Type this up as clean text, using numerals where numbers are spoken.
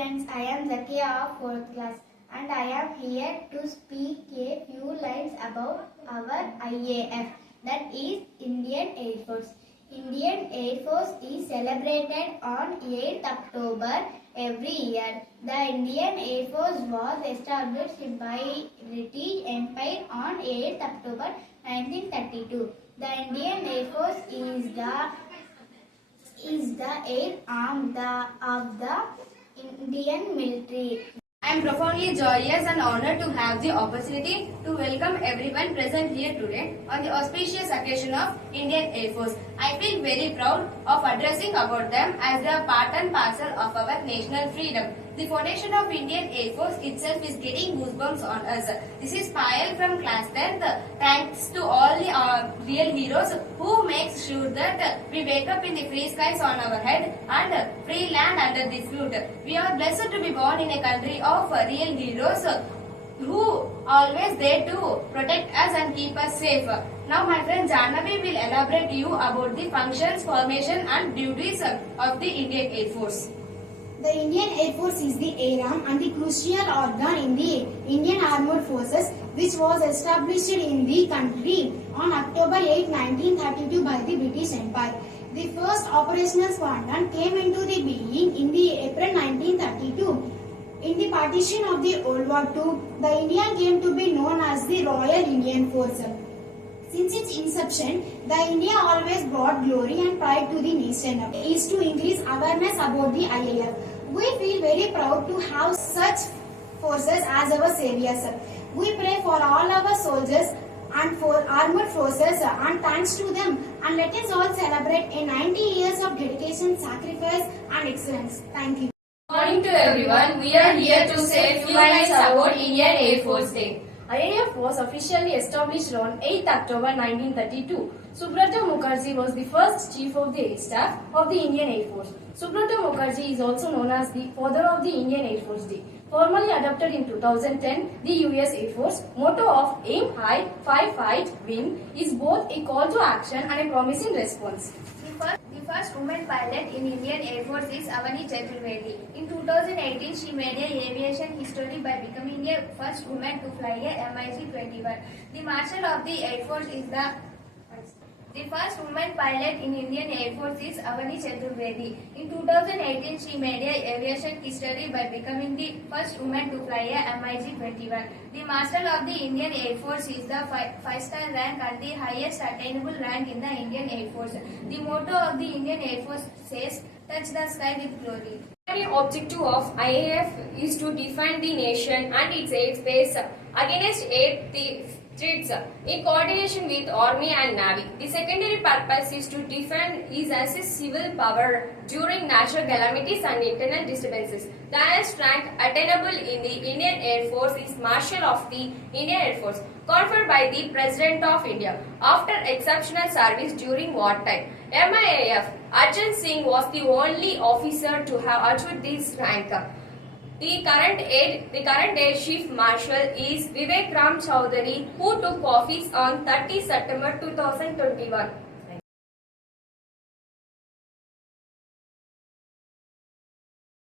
friends, I am Zakia of 4th class and I am here to speak a few lines about our IAF, that is Indian Air Force. Indian Air Force is celebrated on 8th October every year. The Indian Air Force was established by British Empire on 8th October 1932. The Indian Air Force is the air arm of the Indian military. I am profoundly joyous and honored to have the opportunity to welcome everyone present here today on the auspicious occasion of Indian Air Force. I feel very proud of addressing about them as they are part and parcel of our national freedom. The foundation of Indian Air Force itself is getting goosebumps on us. This is Payal from class 10th. Thanks to all the real heroes who make sure that we wake up in the free skies on our head and free land under the flute. We are blessed to be born in a country of real heroes who always there to protect us and keep us safe. Now my friend Jahnavi will elaborate you about the functions, formation and duties of the Indian Air Force. The Indian Air Force is the air arm and the crucial organ in the Indian Armed Forces, which was established in the country on October 8, 1932 by the British Empire. The first operational squadron came into the being in the April 1932. In the partition of the World War II, the India came to be known as the Royal Indian Force. Since its inception, the India always brought glory and pride to the nation is to increase awareness about the IAF. We feel very proud to have such forces as our saviors. We pray for all our soldiers and for armed forces and thanks to them, and let us all celebrate a 90 years of dedication, sacrifice and excellence. Thank you. Good morning to everyone. We are here to say a few lines about Indian Air Force Day. IAF was officially established on 8th October 1932. Subrata Mukherjee was the first Chief of the Air Staff of the Indian Air Force. Subrata Mukherjee is also known as the father of the Indian Air Force Day. Formally adopted in 2010, the US Air Force motto of Aim High, Fly, Fight, Win is both a call to action and a promising response. The first woman pilot in Indian Air Force is Avani Chaturvedi. In 2018, she made a aviation history by becoming the first woman to fly a MiG-21. The Marshal of the Air Force is the first woman pilot in Indian Air Force is Avani Chaturvedi. In 2018, she made a aviation history by becoming the first woman to fly a MiG-21. The Marshal of the Indian Air Force is the 5-star rank and the highest attainable rank in the Indian Air Force. The motto of the Indian Air Force says, "Touch the sky with glory." The objective of IAF is to defend the nation and its airspace against air threats in coordination with Army and Navy. The secondary purpose is to defend is as a civil power during natural calamities and internal disturbances. The highest rank attainable in the Indian Air Force is Marshal of the Indian Air Force, conferred by the President of India after exceptional service during wartime. MIAF Arjun Singh was the only officer to have achieved this rank. The current Air Chief Marshal is Vivek Ram Chaudhary, who took office on 30 September 2021.